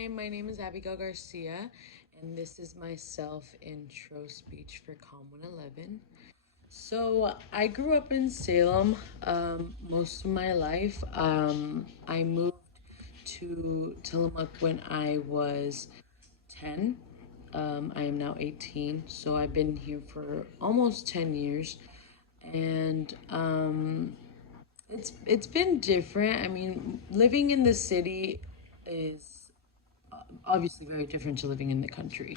Hi, my name is Abigail Garcia, and this is my self intro speech for Comm 111. So, I grew up in Salem most of my life. I moved to Tillamook when I was 10. I am now 18, so I've been here for almost 10 years. And it's been different. I mean, living in the city is obviously very different to living in the country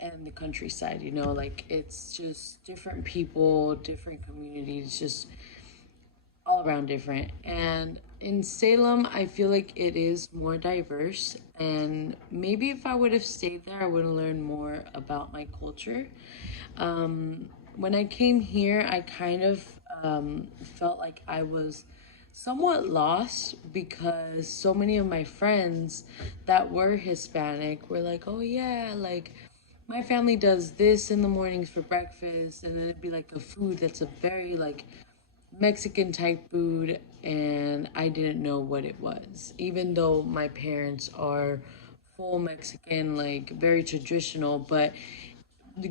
and the countryside, like it's just different people, different communities, just all around different. And in Salem, I feel like it is more diverse, and maybe if I would have stayed there, I would have learned more about my culture. When I came here, I kind of felt like I was somewhat lost because so many of my friends that were Hispanic were like, oh, yeah, like my family does this in the mornings for breakfast, and then it'd be like a food that's a very like Mexican type food, and I didn't know what it was, even though my parents are full Mexican, like very traditional. But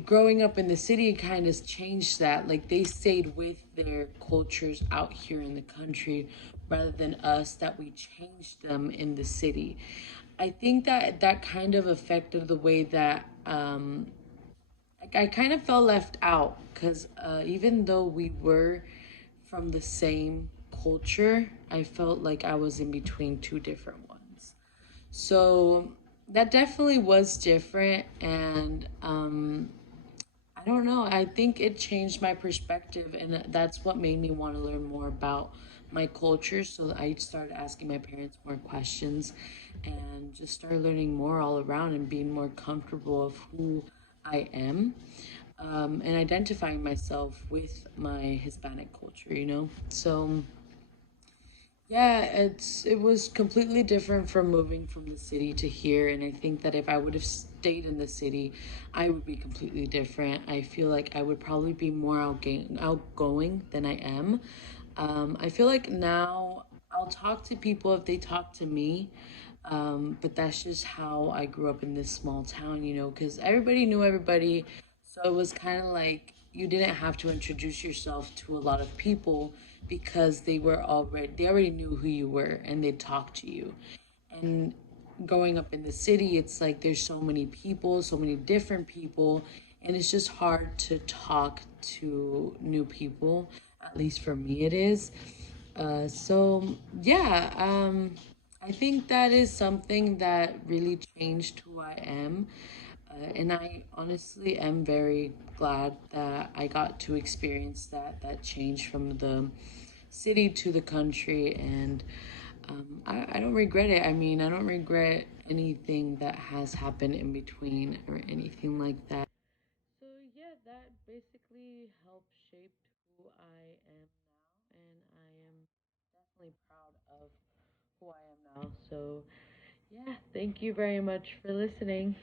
growing up in the city kind of changed that. Like they stayed with their cultures out here in the country rather than us, that we changed them in the city. I think that that kind of affected the way that I kind of felt left out because even though we were from the same culture, I felt like I was in between two different ones. So that definitely was different. And I don't know. I think it changed my perspective, and that's what made me want to learn more about my culture. So I started asking my parents more questions and just started learning more all around and being more comfortable of who I am, and identifying myself with my Hispanic culture. So yeah, it was completely different from moving from the city to here, and I think that if I would have stayed in the city, I would be completely different. I feel like I would probably be more outgoing than I am. I feel like now I'll talk to people if they talk to me, but that's just how I grew up in this small town, because everybody knew everybody. So it was kind of like you didn't have to introduce yourself to a lot of people because they already knew who you were and they'd talk to you. And growing up in the city, it's like there's so many people, so many different people, and it's just hard to talk to new people. At least for me, it is. So yeah, I think that is something that really changed who I am. And I honestly am very glad that I got to experience that change from the city to the country. And I don't regret it. I mean, I don't regret anything that has happened in between or anything like that. So yeah, that basically helped shape who I am now, and I am definitely proud of who I am now. So yeah, thank you very much for listening.